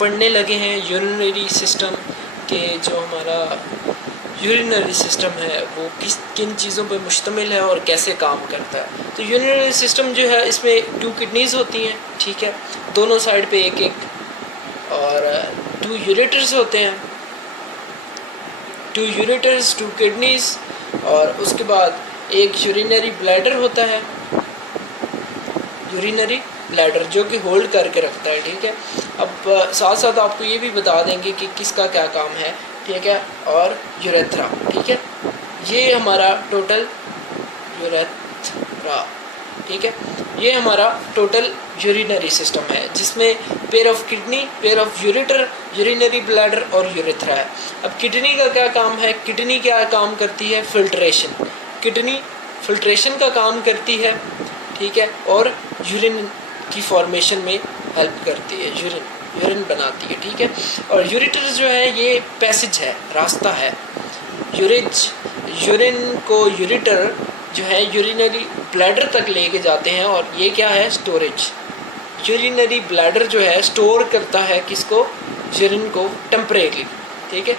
पढ़ने लगे हैं यूरिनरी सिस्टम के, जो हमारा यूरिनरी सिस्टम है वो किन चीज़ों पर मुश्तमिल है और कैसे काम करता है। तो यूरिनरी सिस्टम जो है इसमें 2 किडनीज़ होती हैं, ठीक है, दोनों साइड पे एक एक, और 2 यूरेटर्स होते हैं, 2 यूरेटर्स 2 किडनीज़, और उसके बाद एक यूरिनरी ब्लैडर होता है, यूरिनरी ब्लैडर जो कि होल्ड करके रखता है, ठीक है। अब साथ साथ आपको ये भी बता देंगे कि किसका क्या काम है, ठीक है, और यूरेथ्रा, ठीक है, ये हमारा टोटल यूरेथ्रा, ठीक है, ये हमारा टोटल यूरिनरी सिस्टम है जिसमें pair of kidney, pair of ureter, urinary bladder और यूरेथ्रा है। अब किडनी का क्या काम है, किडनी क्या काम करती है, फिल्ट्रेशन, किडनी फिल्ट्रेशन का काम करती है, ठीक है, और यूरिन की फॉर्मेशन में हेल्प करती है, यूरिन बनाती है, ठीक है। और यूरेटर जो है ये पैसेज है, रास्ता है, यूरिन को यूरेटर जो है यूरिनरी ब्लैडर तक लेके जाते हैं, और ये क्या है, स्टोरेज। यूरिनरी ब्लैडर जो है स्टोर करता है किसको, यूरिन को टेम्परेरी, ठीक है,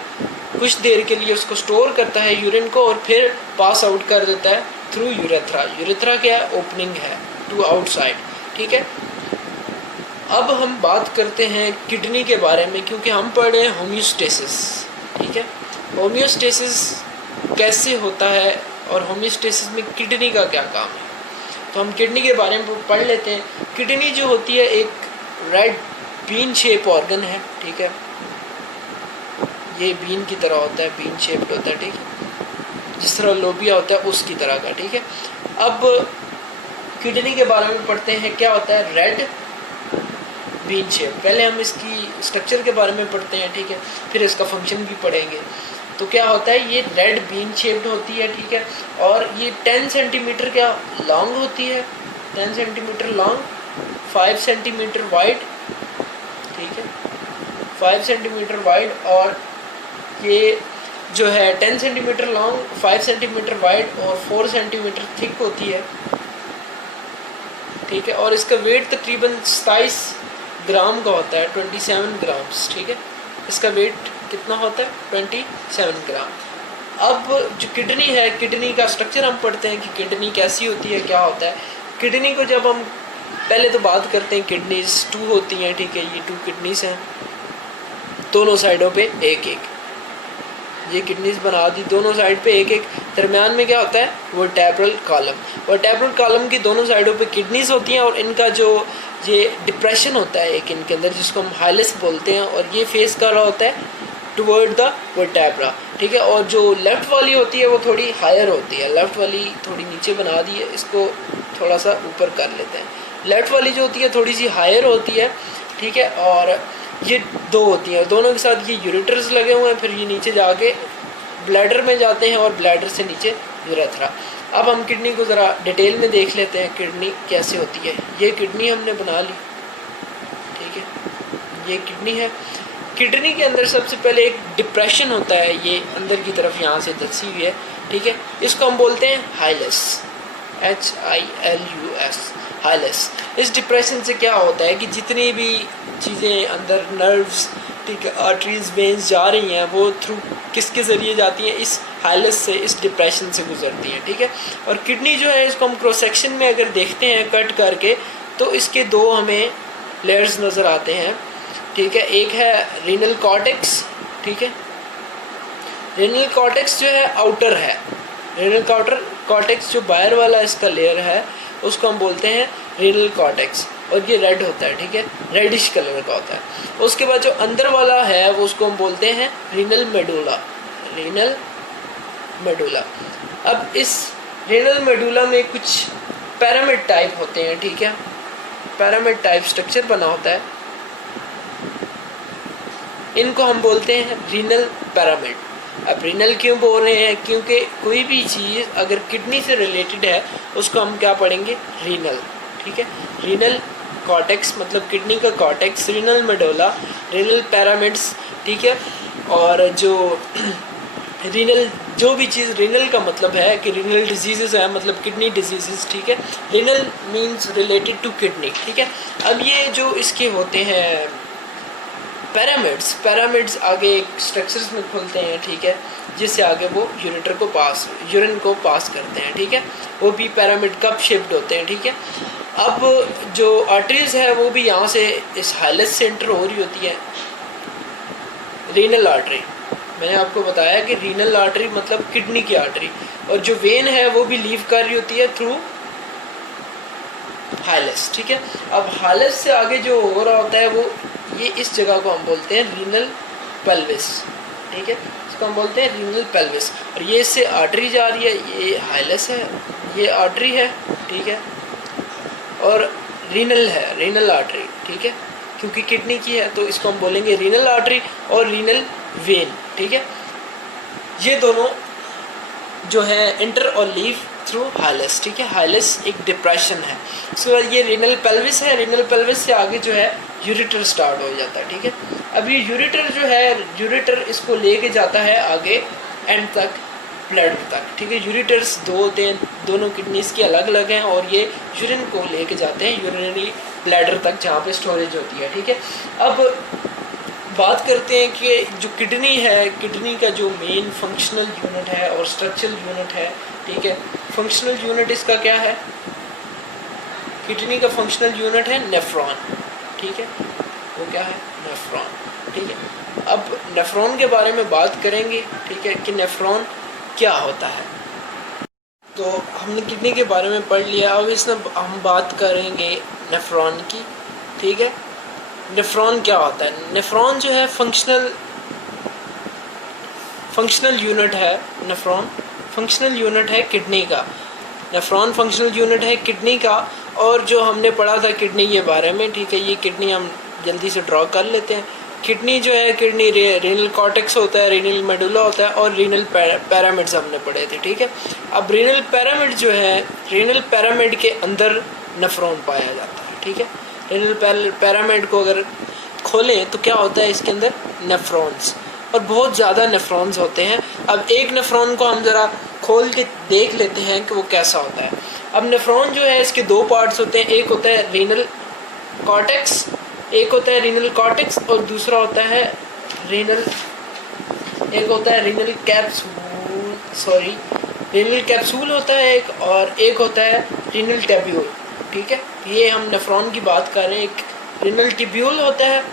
कुछ देर के लिए उसको स्टोर करता है यूरिन को, और फिर पास आउट कर देता है थ्रू यूरेथ्रा। यूरेथ्रा क्या है, ओपनिंग है टू आउटसाइड, ठीक है। अब हम बात करते हैं किडनी के बारे में, क्योंकि हम पढ़ रहे हैं होम्योस्टेसिस, ठीक है, होम्योस्टेसिस कैसे होता है और होम्योस्टेसिस में किडनी का क्या काम है। तो हम किडनी के बारे में पढ़ लेते हैं। किडनी जो होती है एक रेड बीन शेप ऑर्गन है, ठीक है, ये बीन की तरह होता है, बीन शेप्ड होता है, ठीक है, जिस तरह लोबिया होता है उसकी तरह का, ठीक है। अब किडनी के बारे में पढ़ते हैं, क्या होता है, रेड बीन शेप। पहले हम इसकी स्ट्रक्चर के बारे में पढ़ते हैं, ठीक है, फिर इसका फंक्शन भी पढ़ेंगे। तो क्या होता है, ये रेड बीन शेप्ड होती है, ठीक है, और ये 10 सेंटीमीटर क्या लॉन्ग होती है, 10 सेंटीमीटर लॉन्ग, 5 सेंटीमीटर वाइड, ठीक है, 5 सेंटीमीटर वाइड, और ये जो है 10 सेंटीमीटर लॉन्ग, 5 सेंटीमीटर वाइड और 4 सेंटीमीटर थिक होती है, ठीक है, और इसका वेट तकरीबन 27 ग्राम का होता है, 27 ग्राम्स, ठीक है, इसका वेट कितना होता है, 27 ग्राम। अब जो किडनी है, किडनी का स्ट्रक्चर हम पढ़ते हैं कि किडनी कैसी होती है, क्या होता है। किडनी को जब हम पहले तो बात करते हैं, किडनीज 2 होती हैं, ठीक है, ये 2 किडनीज हैं, दोनों साइडों पे एक एक, ये किडनीज बना दी, दोनों साइड पे एक एक, दरमियान में क्या होता है, वर्टेब्रल कॉलम, वर्टेब्रल कॉलम की दोनों साइडों पे किडनीज होती हैं, और इनका जो ये डिप्रेशन होता है एक इनके अंदर, जिसको हम हाइलस बोलते हैं, और ये फेस कर रहा होता है टुवर्ड द वर्टेब्रा, ठीक है। और जो लेफ़्ट वाली होती है वो थोड़ी हायर होती है, लेफ़्ट वाली थोड़ी नीचे बना दी है, इसको थोड़ा सा ऊपर कर लेते हैं। लेफ़्ट वाली जो होती है थोड़ी सी हायर होती है, ठीक है, और ये 2 होती हैं, दोनों के साथ ये यूरेटर्स लगे हुए हैं, फिर ये नीचे जाके ब्लैडर में जाते हैं, और ब्लैडर से नीचे यूरेथ्रा। अब हम किडनी को ज़रा डिटेल में देख लेते हैं, किडनी कैसे होती है। ये किडनी हमने बना ली, ठीक है, ये किडनी है। किडनी के अंदर सबसे पहले एक डिप्रेशन होता है, ये अंदर की तरफ यहाँ से धंसी हुई है, ठीक है, इसको हम बोलते हैं हाइलस, HILUS, हाइलस। इस डिप्रेशन से क्या होता है कि जितनी भी चीज़ें अंदर नर्व्स, ठीक है, आर्टरीज, वेन्स जा रही हैं, वो थ्रू किसके ज़रिए जाती हैं, इस हाइलस से, इस डिप्रेशन से गुजरती हैं, ठीक है। और किडनी जो है इसको हम क्रॉस सेक्शन में अगर देखते हैं कट करके, तो इसके 2 हमें लेयर्स नज़र आते हैं, ठीक है। एक है रीनल कॉर्टेक्स, ठीक है, रीनल कॉर्टेक्स जो है आउटर है, रीनल कॉर्टेक्स जो बाहर वाला इसका लेयर है उसको हम बोलते हैं रीनल कॉर्टेक्स, और ये रेड होता है, ठीक है, रेडिश कलर का होता है। उसके बाद जो अंदर वाला है वो उसको हम बोलते हैं रीनल मेडुला, रीनल मेडुला। अब इस रीनल मेडुला में कुछ पिरामिड टाइप होते हैं, ठीक है, पिरामिड टाइप स्ट्रक्चर बना होता है, इनको हम बोलते हैं रीनल पिरामिड। अब रीनल क्यों बोल रहे हैं, क्योंकि कोई भी चीज़ अगर किडनी से रिलेटेड है उसको हम क्या पढ़ेंगे, रीनल, ठीक है, रीनल कॉर्टेक्स मतलब किडनी का cortex, renal medulla, renal pyramids, ठीक है। और जो रीनल, जो भी चीज़ रीनल का मतलब है कि रीनल डिजीज़ है, मतलब किडनी डिजीज़, ठीक है, renal means related to kidney, ठीक है। अब ये जो इसके होते हैं पैरामिड्स आगे एक स्ट्रक्चर्स में खुलते हैं, ठीक है, जिससे आगे वो यूरिन को पास करते हैं, ठीक है, वो भी पैरामिड कप शेप्ड होते हैं, ठीक है। अब जो आर्टरीज है वो भी यहाँ से इस हाइलस से एंटर हो रही होती है। रीनल आर्टरी, मैंने आपको बताया कि रीनल आर्टरी मतलब किडनी की आर्टरी, और जो वेन है वो भी लीव कर रही होती है थ्रू हाइलस, ठीक है। अब हाइलस से आगे जो हो रहा होता है वो ये इस जगह को हम बोलते हैं रीनल पेल्विस, ठीक है, इसको हम बोलते हैं रीनल पेल्विस। और ये इससे आर्टरी जा रही है, ये हाइलस है, ये आर्टरी है, ठीक है, और रीनल है, रीनल आर्टरी, ठीक है, क्योंकि किडनी की है तो इसको हम बोलेंगे रीनल आर्टरी और रीनल वेन, ठीक है। ये दोनों जो है इंटर और लीव थ्रू हाइलस, ठीक है। हाइलस एक डिप्रेशन है। उसके बाद ये रीनल पेल्विस है, रीनल पेल्विस से आगे जो है यूरेटर स्टार्ट हो जाता है, ठीक है। अब ये यूरेटर जो है, यूरेटर इसको लेके जाता है आगे एंड तक, ब्लैडर तक, ठीक है। यूरेटर्स दो होते हैं, दोनों किडनीज की अलग अलग हैं, और ये यूरिन को लेके जाते हैं यूरिनरी ब्लैडर तक जहाँ पे स्टोरेज होती है, ठीक है। अब बात करते हैं कि जो किडनी है, किडनी का जो मेन फंक्शनल यूनिट है और स्ट्रक्चरल यूनिट है, ठीक है। फंक्शनल यूनिट इसका क्या है? किडनी का फंक्शनल यूनिट है नेफ्रॉन, ठीक है, वो क्या है? नेफ्रॉन, ठीक है। अब नेफ्रॉन के बारे में बात करेंगे, ठीक है, कि नेफ्रॉन क्या होता है। तो हमने किडनी के बारे में पढ़ लिया, अब इसमें हम बात करेंगे नेफ्रॉन की, ठीक है। नेफ्रॉन क्या होता है? नेफ्रॉन जो है फंक्शनल यूनिट है। नेफ्रॉन फंक्शनल यूनिट है किडनी का। नेफ्रॉन फंक्शनल यूनिट है किडनी का। और जो हमने पढ़ा था किडनी के बारे में, ठीक है, ये किडनी हम जल्दी से ड्रॉ कर लेते हैं। किडनी जो है, किडनी रीनल कॉर्टेक्स होता है, रीनल मेडुला होता है, और रीनल पैरामिड्स हमने पढ़े थे, ठीक है। अब रीनल पैरामिड जो है, रीनल पैरामिड के अंदर नेफ्रॉन पाया जाता है, ठीक है। रीनल पैरामिड को अगर खोलें तो क्या होता है इसके अंदर? नेफ्रॉन्स, और बहुत ज़्यादा नेफ्रॉन्स होते हैं। अब एक नेफ्रॉन को हम ज़रा खोल के देख लेते हैं कि वो कैसा होता है। अब नेफ्रॉन जो है इसके दो पार्ट्स होते हैं, एक होता है रीनल कॉर्टेक्स, एक होता है रीनल कॉर्टेक्स, और दूसरा होता है एक होता है रीनल कैप्सूल होता है एक, और एक होता है रीनल टेब्यूल, ठीक है। ये हम नेफ्रॉन की बात कर रहे हैं। एक रीनल टिब्यूल होता है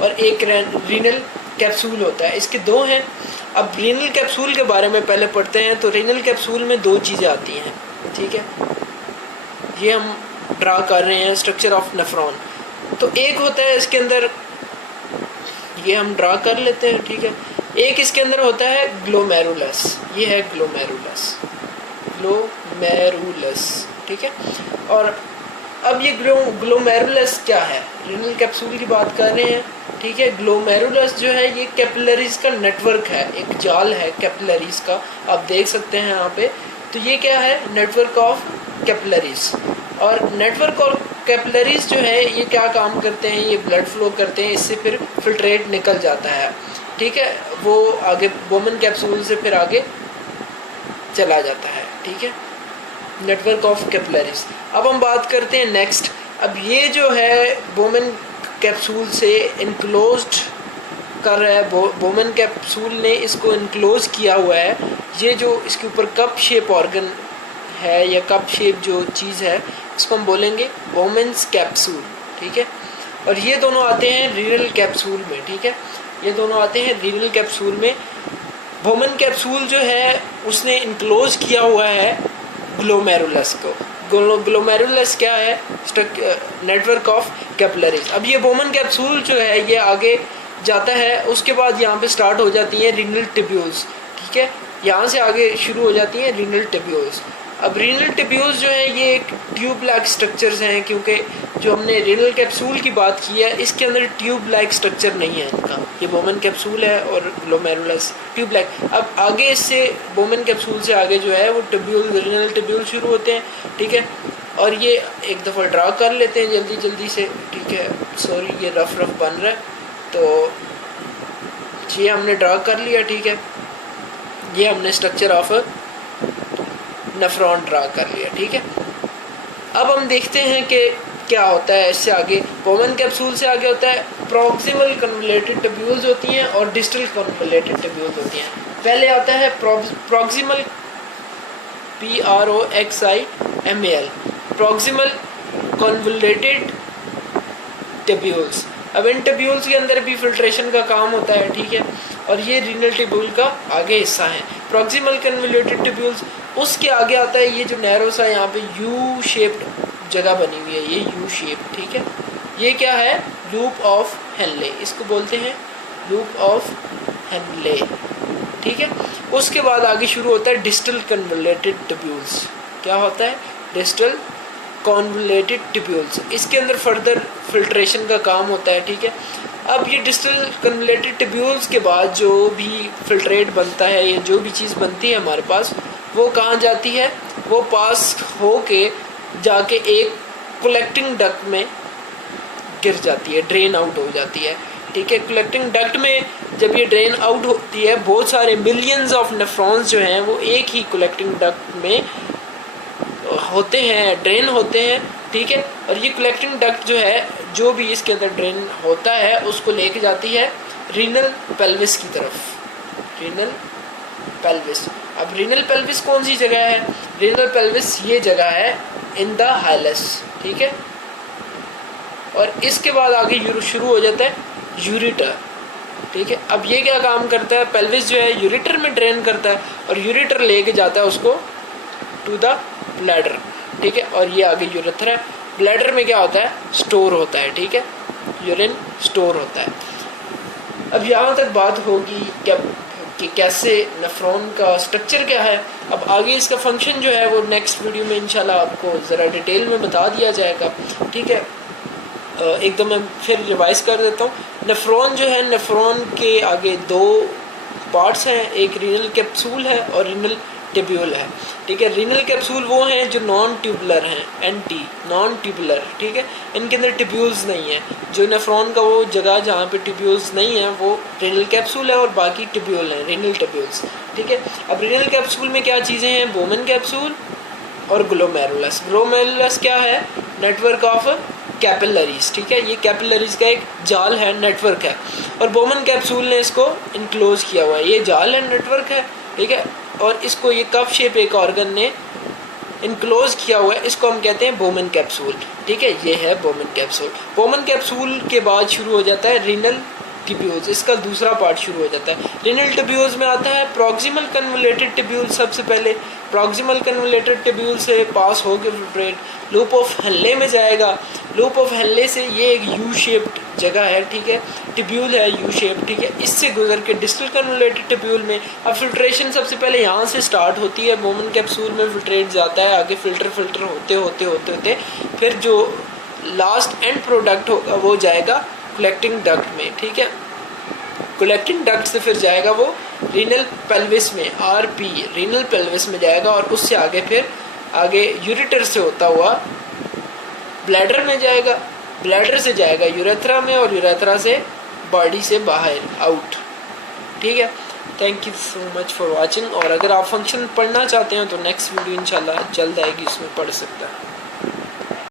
और एक रीनल कैप्सूल होता है, इसके दो हैं। अब रीनल कैप्सूल के बारे में पहले पढ़ते हैं। तो रीनल कैप्सूल में दो चीज़ें आती हैं, ठीक है, ये हम ड्रा कर रहे हैं स्ट्रक्चर ऑफ नेफ्रॉन। तो एक होता है इसके अंदर, ये हम ड्रा कर लेते हैं, ठीक है। एक इसके अंदर होता है ग्लोमेरुलस, ये है ग्लोमेरुलस, ठीक है। और अब ये ग्लोमेरुलस क्या है? रीनल कैप्सूल की बात कर रहे हैं, ठीक है। ग्लोमेरुलस जो है ये कैपिलरीज का नेटवर्क है, एक जाल है कैपिलरीज का, आप देख सकते हैं यहाँ पे। तो ये क्या है? Network of capillaries. और नेटवर्क और कैपिलरीज जो है ये क्या काम करते हैं? ये ब्लड फ्लो करते हैं, इससे फिर फिल्ट्रेट निकल जाता है, ठीक है, वो आगे बोमन कैप्सूल से फिर आगे चला जाता है, ठीक है। Network of capillaries. अब हम बात करते हैं नेक्स्ट। अब ये जो है बोमन कैप्सूल से इनक्लोज्ड कर रहा है, बोमन कैप्सूल ने इसको इनक्लोज किया हुआ है। ये जो इसके ऊपर कप शेप ऑर्गन है या कप शेप जो चीज़ है, इसको हम बोलेंगे बोमेन्स कैप्सूल, ठीक है। और ये दोनों आते हैं रीनल कैप्सूल में, ठीक है, ये दोनों आते हैं रीनल कैप्सूल में। बोमन कैप्सूल जो है उसने इनक्लोज किया हुआ है ग्लोमेरुलस को। ग्लोमेरुलस क्या है? Network of capillaries. अब ये बोमन कैप्सूल जो है ये आगे जाता है, उसके बाद यहाँ पे स्टार्ट हो जाती हैं रीनल टिब्यूल्स, ठीक है, यहाँ से आगे शुरू हो जाती हैं रीनल टिब्यूल्स। अब रीनल टिब्यूल्स जो है ये एक ट्यूब लाइक स्ट्रक्चर्स हैं, क्योंकि जो हमने रीनल कैप्सूल की बात की है इसके अंदर ट्यूब लाइक स्ट्रक्चर नहीं है इनका। ये बोमन कैप्सूल है और ग्लोमेरुलस ट्यूब लाइक। अब आगे इससे बोमन कैप्सूल से आगे जो है वो टिब्यूल, रीनल टिब्यूल शुरू होते हैं, ठीक है। और ये एक दफ़ा ड्रा कर लेते हैं जल्दी से, ठीक है, सॉरी ये रफ बन रहा है, तो ये हमने ड्रा कर लिया, ठीक है। ये हमने स्ट्रक्चर ऑफ नेफ्रॉन ड्रा कर लिया, ठीक है। अब हम देखते हैं कि क्या होता है इससे आगे, बोमन कैप्सूल से आगे होता है प्रॉक्सिमल कन्वोल्यूटेड ट्यूब्यूल्स होती हैं और डिस्टल कन्वोल्यूटेड ट्यूब्यूल्स होती हैं। पहले आता है proximal PROXIMAL proximal convoluted tubules. अब इन ट्यूब्यूल्स के अंदर भी फिल्ट्रेशन का काम होता है, ठीक है, और ये रीनल ट्यूब्यूल का आगे हिस्सा है प्रॉक्सिमल कन्वोल्यूटेड ट्यूब्यूल्स। उसके आगे आता है ये जो नैरो सा यहाँ पे यू शेप्ड जगह बनी हुई है, ये यू शेप, ठीक है, ये क्या है, लूप ऑफ हेनले, इसको बोलते हैं लूप ऑफ हेनले, ठीक है। उसके बाद आगे शुरू होता है डिस्टल कन्वोल्यूटेड ट्यूब्यूल्स। क्या होता है, डिस्टल कन्वोल्यूटेड ट्यूब्यूल्स। इसके अंदर फर्दर फिल्ट्रेशन का काम होता है, ठीक है। अब ये डिस्टल कन्वोल्यूटेड ट्यूब्यूल्स के बाद जो भी फिल्ट्रेट बनता है या जो भी चीज़ बनती है हमारे पास, वो कहाँ जाती है, वो पास हो के जाके एक कलेक्टिंग डक्ट में गिर जाती है, ड्रेन आउट हो जाती है, ठीक है। कलेक्टिंग डक्ट में जब ये ड्रेन आउट होती है, बहुत सारे मिलियंस ऑफ नेफ्रॉन्स जो हैं वो एक ही कलेक्टिंग डक्ट में होते हैं, ड्रेन होते हैं, ठीक है। और ये कलेक्टिंग डक्ट जो है, जो भी इसके अंदर ड्रेन होता है उसको लेके जाती है रीनल पेल्विस की तरफ, रीनल पेल्विस। अब रीनल पेल्विस कौन सी जगह है, रीनल पेल्विस ये जगह है इन द हाइलस, ठीक है। और इसके बाद आगे शुरू हो जाता है यूरेटर, ठीक है। अब ये क्या काम करता है, पेल्विस जो है यूरेटर में ड्रेन करता है और यूरेटर लेके जाता है उसको टू द ब्लैडर, ठीक है। और ये आगे यूरेथ्रा है, ब्लैडर में क्या होता है, स्टोर होता है, ठीक है, यूरिन स्टोर होता है। अब यहाँ तक बात होगी कि कैसे नेफ्रॉन का स्ट्रक्चर क्या है। अब आगे इसका फंक्शन जो है वो नेक्स्ट वीडियो में इंशाल्लाह आपको ज़रा डिटेल में बता दिया जाएगा, ठीक है। एकदम मैं फिर रिवाइज कर देता हूँ। नेफ्रॉन जो है, नेफ्रॉन के आगे दो पार्ट्स हैं, एक रीनल कैप्सूल है और रीनल ट्यूब्यूल है, ठीक है। रीनल कैप्सूल वो हैं जो नॉन ट्यूबुलर हैं, एंटी नॉन ट्यूबुलर, ठीक है, इनके अंदर ट्यूब्यूल्स नहीं है। जो नेफ्रॉन का वो जगह जहाँ पे ट्यूब्यूल्स नहीं है वो रीनल कैप्सूल है और बाकी ट्यूब्यूल हैं, रीनल ट्यूब्यूल्स, ठीक है। अब रीनल कैप्सूल में क्या चीज़ें हैं, बोमन कैप्सूल और ग्लोमेरुलस। ग्लोमेरुलस क्या है, नेटवर्क ऑफ कैपिलरीज, ठीक है, ये कैपिलरीज का एक जाल है, नेटवर्क है। और बोमन कैप्सूल ने इसको इनक्लोज किया हुआ है, ये जाल है, नेटवर्क है, ठीक है। और इसको ये कप शेप एक ऑर्गन ने इनक्लोज किया हुआ है, इसको हम कहते हैं बोमन कैप्सूल, ठीक है, ये है बोमन कैप्सूल। बोमन कैप्सूल के बाद शुरू हो जाता है रीनल ट्यूब्यूल्स, इसका दूसरा पार्ट शुरू हो जाता है। रीनल ट्यूब्यूल्स में आता है प्रॉक्सिमल कन्वोल्यूटेड ट्यूब्यूल। सबसे पहले प्रॉक्सिमल कन्वोल्यूटेड ट्यूब्यूल से पास होकर फिल्ट्रेट लूप ऑफ हेनले में जाएगा। लूप ऑफ हेनले से ये एक यू शेप्ड जगह है, ठीक है, ट्यूब्यूल है यू शेप, ठीक है, इससे गुजर के डिस्टल कन्वोल्यूटेड ट्यूब्यूल में। अब फिल्ट्रेशन सबसे पहले यहाँ से स्टार्ट होती है, बोमन कैप्सूल में फिल्ट्रेट जाता है, आगे फिल्टर होते होते फिर जो लास्ट एंड प्रोडक्ट होगा वो जाएगा कलेक्टिंग डक्ट में, ठीक है। कलेक्टिंग डक्ट से फिर जाएगा वो रीनल पेल्विस में, RP रीनल पेल्विस में जाएगा और उससे आगे फिर आगे यूरेटर से होता हुआ ब्लैडर में जाएगा, ब्लैडर से जाएगा यूरेथ्रा में और यूरेथ्रा से बॉडी से बाहर आउट, ठीक है। Thank you so much for watching. और अगर आप फंक्शन पढ़ना चाहते हैं तो नेक्स्ट वीडियो इंशाल्लाह जल्द आएगी, उसमें पढ़ सकता है।